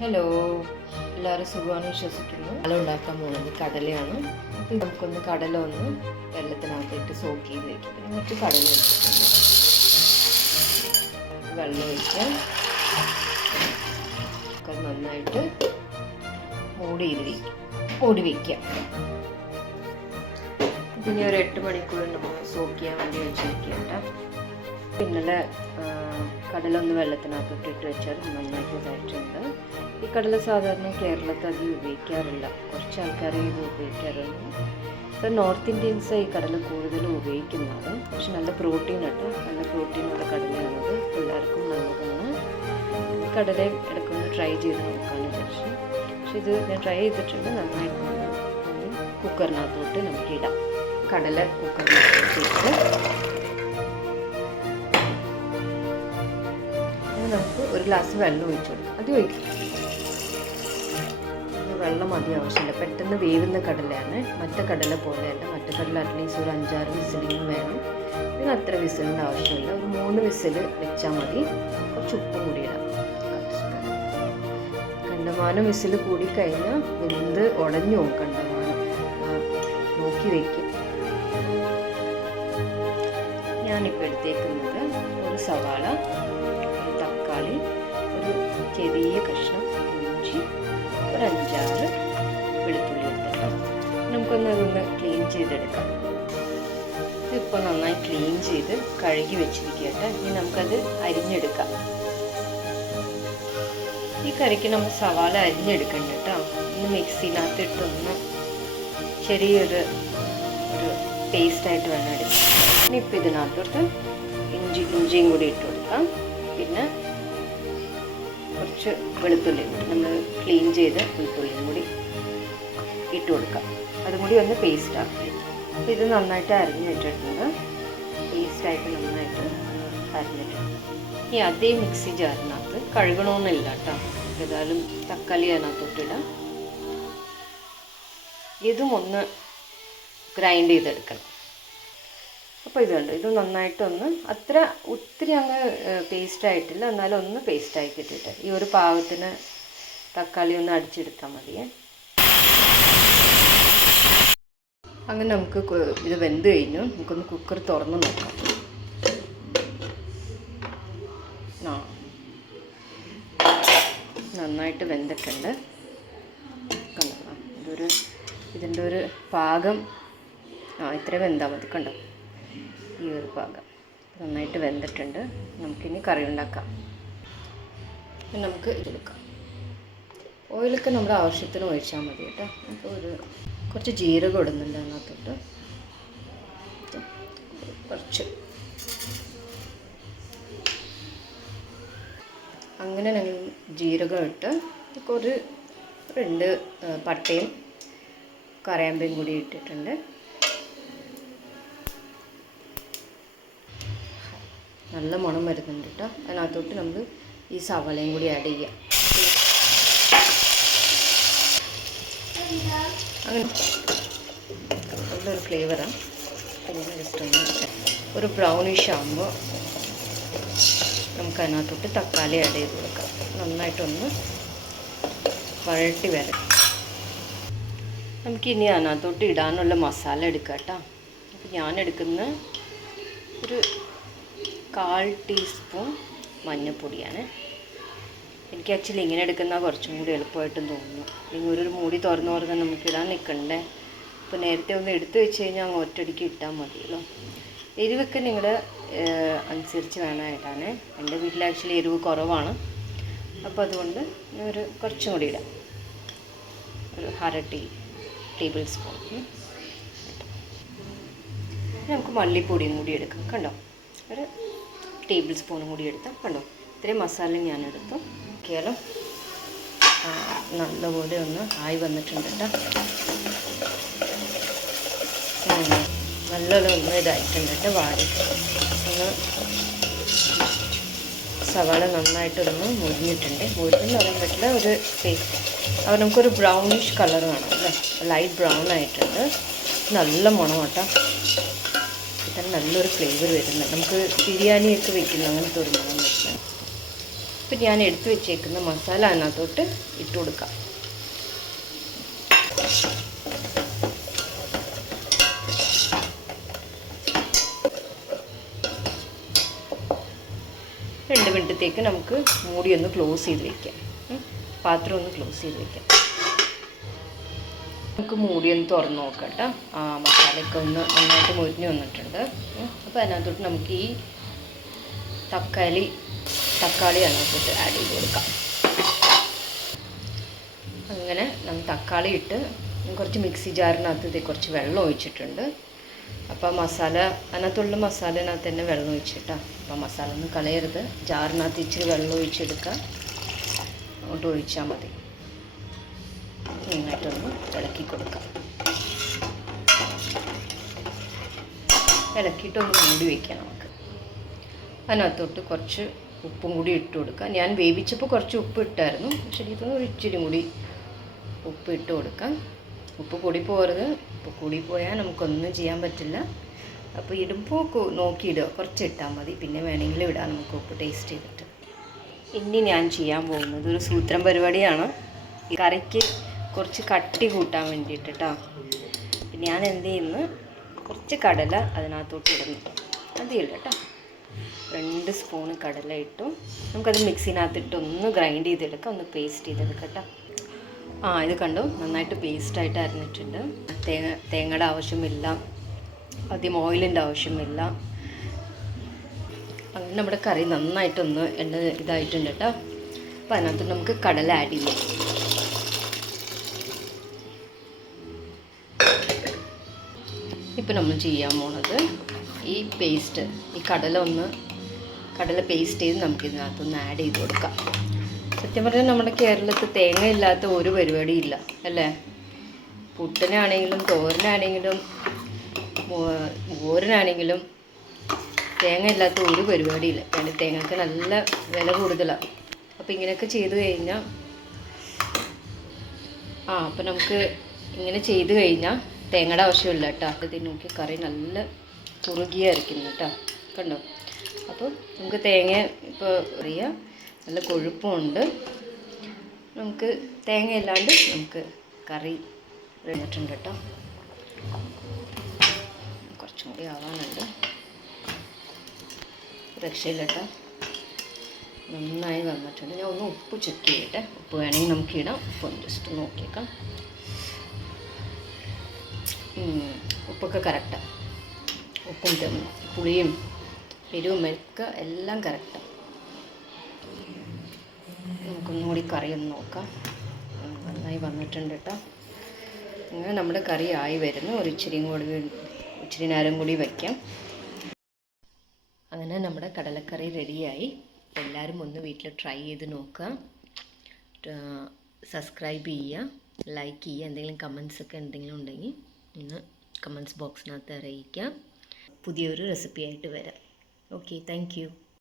Hello, എല്ലാവരും സുഖമാണെന്ന് വിശ്വസിക്കുന്നു. കടല ഉണ്ടാക്കാൻ പോകുന്നത് കടലയാണ്. അപ്പോൾ നമുക്കൊന്ന് കടല ഒന്ന് വെള്ളത്തിനകത്തിട്ട് സോക്ക് ചെയ്ത് വയ്ക്കും. പിന്നെ കുറച്ച് കടല വെച്ചിട്ടുണ്ട്, വെള്ളം ഒഴിച്ച് നന്നായിട്ട് മൂടി വയ്ക്കുക. പിന്നെ ഒരു 8 മണിക്കൂർ നമ്മൾ സോക്ക് ചെയ്യാൻ വേണ്ടി വെച്ചിരിക്കുക കേട്ടോ. പിന്നലെ കടല ഒന്ന് വെള്ളത്തിനകത്തോട്ട് വെച്ചാൽ നന്നായിട്ട് ഇതായിട്ടുണ്ട്. ഈ കടല സാധാരണ കേരളത്തിൽ അധികം ഉപയോഗിക്കാറില്ല, കുറച്ച് ആൾക്കാരെ ഇത് ഉപയോഗിക്കാറുള്ളൂ. ഇപ്പോൾ നോർത്ത് ഇന്ത്യൻസ് ഈ കടല കൂടുതലും ഉപയോഗിക്കുന്നത്. പക്ഷെ നല്ല പ്രോട്ടീൻ കേട്ടോ, നല്ല പ്രോട്ടീനുള്ള കടലയാണത്, പിള്ളേർക്കും നല്ലതാണ്. കടല ഇടയ്ക്കൊന്ന് ട്രൈ ചെയ്ത് നോക്കാമെന്ന് വിചാരിച്ചു. പക്ഷെ ഇത് ഞാൻ ട്രൈ ചെയ്തിട്ടുണ്ട്, നന്നായിട്ട് കുക്കറിനകത്തോട്ട് നമുക്ക് ഇടാം. കടല കുക്കറിനകത്തോട്ട് ഇട്ട് നമുക്ക് ഒരു ഗ്ലാസ് വെള്ളം ഒഴിച്ചു കൊടുക്കാം. അത് ഒഴിക്കും, വെള്ളം അധികം ആവശ്യമില്ല. പെട്ടെന്ന് വേവുന്ന കടലയാണ്, മറ്റേ കടല പോലെയല്ല. മറ്റേ കടല അറ്റ്ലീസ്റ്റ് ഒരു 5-6 വിസിലിങ് വേണം. ഇതിന് അത്ര വിസിലിൻ്റെ ആവശ്യമില്ല, ഒരു 3 വിസിൽ വെച്ചാൽ മതി. കുറച്ച് ഉപ്പും കൂടി ഇടാം. കണ്ടമാനം വിസിൽ കൂടിക്കഴിഞ്ഞാൽ വെന്ത് ഉടഞ്ഞു പോകും. കണ്ടമാനം നോക്കി വയ്ക്കും. ഞാനിപ്പോൾ എടുത്തേക്കുന്നത് ഒരു സവാള, തക്കാളി, ഒരു ചെറിയ കഷ്ണം ഇഞ്ചി, ഒരു 5-6 വെളുത്തുള്ളി എടുത്തിട്ട് നമുക്കൊന്ന് ക്ലീൻ ചെയ്തെടുക്കാം. ഇതിപ്പോൾ നന്നായി ക്ലീൻ ചെയ്ത് കഴുകി വെച്ചിരിക്കട്ടെ. ഇനി നമുക്കത് അരിഞ്ഞെടുക്കാം. ഈ കറിക്ക് നമ്മൾ സവാള അരിഞ്ഞെടുക്കണ്ട കേട്ടോ. ഒന്ന് മിക്സിനകത്ത് ഇട്ടൊന്ന് ചെറിയൊരു പേസ്റ്റായിട്ട് വേണം എടുക്കാം. ഇനിയിപ്പോൾ ഇതിനകത്തോട്ട് ഇഞ്ചിയും കൂടി ഇട്ട് കൊടുക്കാം. പിന്നെ കുറച്ച് വെളുത്തുള്ളി നമ്മൾ ക്ലീൻ ചെയ്ത് വെളുത്തുള്ളിയും കൂടി ഇട്ട് കൊടുക്കാം. അതും കൂടി ഒന്ന് പേസ്റ്റ് ആക്കി. അപ്പോൾ ഇത് നന്നായിട്ട് അരിഞ്ഞ് വെച്ചിട്ടുണ്ട്, പേസ്റ്റായിട്ട് നന്നായിട്ട് അരിഞ്ഞിട്ടുണ്ട്. ഈ അതേ മിക്സി ജാറിനകത്ത് കഴുകണമെന്നില്ല കേട്ടോ, ഏതായാലും തക്കാളി അതിനകത്തോട്ടിടാം. ഇതും ഒന്ന് ഗ്രൈൻഡ് ചെയ്തെടുക്കണം. അപ്പോൾ ഇതുണ്ട്, ഇത് നന്നായിട്ടൊന്ന് ഒത്തിരി അങ്ങ് പേസ്റ്റായിട്ടില്ല, എന്നാലും ഒന്ന് പേസ്റ്റായി കിട്ടിയിട്ട് ഈ ഒരു പാകത്തിന് തക്കാളി ഒന്ന് അടിച്ചെടുത്താൽ മതിയേ. അങ്ങനെ നമുക്ക് ഇത് വെന്ത് കഴിഞ്ഞു. നമുക്കൊന്ന് കുക്കർ തുറന്ന് നോക്കാം. നന്നായിട്ട് വെന്തിട്ടുണ്ട്. കണ്ടോ, ഇതിൻ്റെ ഒരു പാകം ഇത്ര വെന്താൽ മതി. കണ്ടോ, ഈ ഒരു പാകം നന്നായിട്ട് വെന്തിട്ടുണ്ട്. നമുക്കിനി കറി ഉണ്ടാക്കാം. നമുക്ക് ഇതെടുക്കാം. ഓയിലൊക്കെ നമ്മുടെ ആവശ്യത്തിന് ഒഴിച്ചാൽ മതി കേട്ടോ. അപ്പോൾ കുറച്ച് ജീരകം ഇടുന്നുണ്ട് അതിനകത്തോട്ട്, കുറച്ച് അങ്ങനെ ഞങ്ങൾ ജീരകം ഇട്ട് ഒരു 2 പട്ടയും കറിയാമ്പയും കൂടി ഇട്ടിട്ടുണ്ട്. നല്ല മണം വരുന്നുണ്ട് കേട്ടോ. അതിനകത്തോട്ട് നമ്മൾ ഈ സവാളയും കൂടി ആഡ് ചെയ്യാം. അങ്ങനെ നല്ലൊരു ഫ്ലേവറാണ്. പിന്നെ ജസ്റ്റ് ഒരു ബ്രൗണിഷ് ആകുമ്പോൾ നമുക്ക് അതിനകത്തോട്ട് തക്കാളി ആഡ് ചെയ്ത് കൊടുക്കാം. നന്നായിട്ടൊന്ന് വഴട്ടി വരണം. നമുക്കിനി അതിനകത്തോട്ട് ഇടാനുള്ള മസാല എടുക്കാം കേട്ടോ. അപ്പോൾ ഞാൻ എടുക്കുന്ന ഒരു 1/4 ടീസ്പൂൺ മഞ്ഞൾപ്പൊടിയാണ്. എനിക്ക് ആക്ച്വലി ഇങ്ങനെ എടുക്കുന്ന കുറച്ചും കൂടി എളുപ്പമായിട്ടും തോന്നുന്നു. അല്ലെങ്കിൽ ഒരു മൂടി തുറന്ന് നമുക്കിടാൻ നിൽക്കണ്ടേ. അപ്പോൾ നേരത്തെ ഒന്ന് എടുത്ത് വെച്ച് കഴിഞ്ഞാൽ അങ്ങ് ഒറ്റയടിക്ക് ഇട്ടാൽ മതിയല്ലോ. എരിവൊക്കെ നിങ്ങളുടെ അനുസരിച്ച് വേണം ഇടാൻ. എൻ്റെ വീട്ടിൽ ആക്ച്വലി എരിവ് കുറവാണ്, അപ്പോൾ അതുകൊണ്ട് ഞാൻ കുറച്ചും കൂടി ഇടാം. ഒരു 1/2 ടേബിൾ സ്പൂൺ. നമുക്ക് മല്ലിപ്പൊടിയും കൂടി എടുക്കാം. കണ്ടോ, ഒരു ടേബിൾ സ്പൂണും കൂടി എടുത്താൽ കണ്ടോ, ഇത്രയും മസാല ഞാൻ എടുത്തു. കേരളം നല്ലപോലെ ഒന്ന് ആയി വന്നിട്ടുണ്ട് കേട്ടോ. നല്ലോണം ഒന്ന് ഇതായിട്ടുണ്ട് കേട്ടോ. ഒന്ന് സവാള നന്നായിട്ടൊന്ന് മുരിഞ്ഞിട്ടുണ്ട്. മുരിഞ്ഞെന്ന് പറയാൻ പറ്റില്ല, ഒരു പേസ്റ്റ്. അപ്പോൾ നമുക്കൊരു ബ്രൗണിഷ് കളർ വേണം അല്ലേ, ലൈറ്റ് ബ്രൗൺ ആയിട്ടുണ്ട്. നല്ല മണം കേട്ടോ. ഇതിന് നല്ലൊരു ഫ്ലേവർ വരുന്നുണ്ട്. നമുക്ക് ബിരിയാണിയൊക്കെ വെക്കുന്ന അങ്ങനത്തെ ഒരു മണം വരുന്നത്. ഇപ്പം ഞാൻ എടുത്തു വെച്ചേക്കുന്ന മസാല അതിനകത്തോട്ട് ഇട്ട് കൊടുക്കാം. രണ്ട് മിനിറ്റത്തേക്ക് നമുക്ക് മൂടി ഒന്ന് ക്ലോസ് ചെയ്ത് വയ്ക്കാം. പാത്രം ഒന്ന് ക്ലോസ് ചെയ്ത് വയ്ക്കാം. നമുക്ക് മൂടി ഒന്ന് തുറന്ന് നോക്കാം കേട്ടോ. മസാലയൊക്കെ ഒന്ന് നന്നായിട്ട് മുരിഞ്ഞ് വന്നിട്ടുണ്ട്. അപ്പോൾ അതിനകത്തോട്ട് നമുക്ക് ഈ തക്കാളി അതിനകത്തോട്ട് ആഡ് ചെയ്ത് കൊടുക്കാം. അങ്ങനെ നമ്മൾ തക്കാളി ഇട്ട് കുറച്ച് മിക്സി ജാറിനകത്ത് കുറച്ച് വെള്ളം ഒഴിച്ചിട്ടുണ്ട്. അപ്പോൾ മസാല അതിനകത്തുള്ള മസാലനകത്ത് തന്നെ വെള്ളം ഒഴിച്ചിട്ടാണ്. അപ്പോൾ മസാല ഒന്നും കളയരുത്. ജാറിനകത്ത് ഇച്ചിരി വെള്ളം ഒഴിച്ചെടുക്കുക. അങ്ങോട്ട് ഒഴിച്ചാൽ മതി. നന്നായിട്ടൊന്ന് ഇളക്കി കൊടുക്കാം. ഇളക്കിയിട്ടൊന്ന് മൂടി വയ്ക്കാം നമുക്ക്. അതിനകത്തോട്ട് കുറച്ച് ഉപ്പും കൂടി ഇട്ട് കൊടുക്കാം. ഞാൻ വേവിച്ചപ്പോൾ കുറച്ച് ഉപ്പ് ഇട്ടായിരുന്നു. പക്ഷേ ഇതൊന്ന് ഒരു ഇച്ചിരി കൂടി ഉപ്പ് ഇട്ട് കൊടുക്കാം. ഉപ്പ് കൂടി പോകരുത്. ഉപ്പ് കൂടി പോയാൽ നമുക്കൊന്നും ചെയ്യാൻ പറ്റില്ല. അപ്പോൾ ഇടുമ്പോൾ നോക്കിയിടുക. കുറച്ച് ഇട്ടാൽ മതി. പിന്നെ വേണമെങ്കിലും ഇടാം നമുക്ക് ഉപ്പ് ടേസ്റ്റ് ചെയ്തിട്ട്. ഇനി ഞാൻ ചെയ്യാൻ പോകുന്നത് ഒരു സൂത്രം പരിപാടിയാണ്. ഈ കറിക്ക് കുറച്ച് കട്ടി കൂട്ടാൻ വേണ്ടിയിട്ട് കേട്ടോ. ഞാൻ എന്ത് ചെയ്യുന്നു, കുറച്ച് കടല അതിനകത്തോട്ട് ഇടുന്നു. അതില്ല കേട്ടോ. 2 സ്പൂണ് കടല ഇട്ടു. നമുക്കത് മിക്സിനകത്തിട്ട് ഒന്ന് ഗ്രൈൻഡ് ചെയ്തെടുക്കാം, ഒന്ന് പേസ്റ്റ് ചെയ്തെടുക്കാം കേട്ടോ. ഇത് കണ്ടു, നന്നായിട്ട് പേസ്റ്റായിട്ട് അരിഞ്ഞിട്ടുണ്ട്. തേങ്ങയുടെ ആവശ്യമില്ല, ആദ്യം ഓയിലിൻ്റെ ആവശ്യമില്ല. അങ്ങനെ നമ്മുടെ കറി നന്നായിട്ടൊന്ന് ഇതായിട്ടുണ്ട് കേട്ടോ. അപ്പോൾ അതിനകത്ത് നമുക്ക് കടല ആഡ് ചെയ്യാം. ഇപ്പോൾ നമ്മൾ ചെയ്യാൻ പോണത് ഈ പേസ്റ്റ്, ഈ കടല പേസ്റ്റ് ചെയ്ത് നമുക്കിതിനകത്തൊന്ന് ആഡ് ചെയ്ത് കൊടുക്കാം. സത്യം പറഞ്ഞാൽ നമ്മുടെ കേരളത്തിൽ തേങ്ങ ഇല്ലാത്ത ഒരു പരിപാടിയില്ല അല്ലേ. പുട്ടിനാണെങ്കിലും തോരനാണെങ്കിലും മോരിനാണെങ്കിലും തേങ്ങ ഇല്ലാത്ത ഒരു പരിപാടിയില്ല. കാരണം തേങ്ങയ്ക്ക് നല്ല വില കൂടുതലാണ്. അപ്പോൾ ഇങ്ങനെയൊക്കെ ചെയ്ത് കഴിഞ്ഞാൽ അപ്പോൾ നമുക്ക് ഇങ്ങനെ ചെയ്ത് കഴിഞ്ഞാൽ തേങ്ങയുടെ ആവശ്യമില്ല കേട്ടോ. അത് നോക്കി കറി നല്ല കുറുകിയായിരിക്കുന്നു കേട്ടോ. കണ്ടോ? അപ്പോൾ നമുക്ക് തേങ്ങ ഇപ്പോൾ അറിയാം, നല്ല കൊഴുപ്പുമുണ്ട്. നമുക്ക് തേങ്ങ ഇല്ലാണ്ട് നമുക്ക് കറി റെഡിയായിട്ടുണ്ട് കേട്ടോ. കുറച്ചും കൂടി ആവാനുണ്ട്. രക്ഷയില്ല കേട്ടോ, നന്നായി വന്നിട്ടുണ്ട്. ഞാൻ ഒന്ന് ഉപ്പ് ചെക്ക് ചെയ്യട്ടെ. ഉപ്പ് വേണമെങ്കിൽ നമുക്ക് ഇടാം. ഉപ്പൊന്ന് ജസ്റ്റ് നോക്കിയേക്കാം. ഉപ്പൊക്കെ കറക്റ്റാണ്. ഉപ്പും പുളിയും എരിവും ഒക്കെ എല്ലാം കറക്റ്റാണ്. നമുക്കൊന്നും കൂടി കറി ഒന്ന് നോക്കാം. നന്നായി വന്നിട്ടുണ്ട് കേട്ടോ. അങ്ങനെ നമ്മുടെ കറി ആയി വരുന്നു. ഇച്ചിരി നേരം കൂടി വയ്ക്കാം. അങ്ങനെ നമ്മുടെ കടലക്കറി റെഡിയായി. എല്ലാവരും ഒന്ന് വീട്ടിൽ ട്രൈ ചെയ്ത് നോക്കുക. സബ്സ്ക്രൈബ് ചെയ്യുക, ലൈക്ക് ചെയ്യുക. എന്തെങ്കിലും കമൻസ് ഒക്കെ എന്തെങ്കിലും ഉണ്ടെങ്കിൽ ഒന്ന് കമൻസ് ബോക്സിനകത്ത് അറിയിക്കാം. പുതിയൊരു റെസിപ്പി ആയിട്ട് വരാം. Okay, thank you.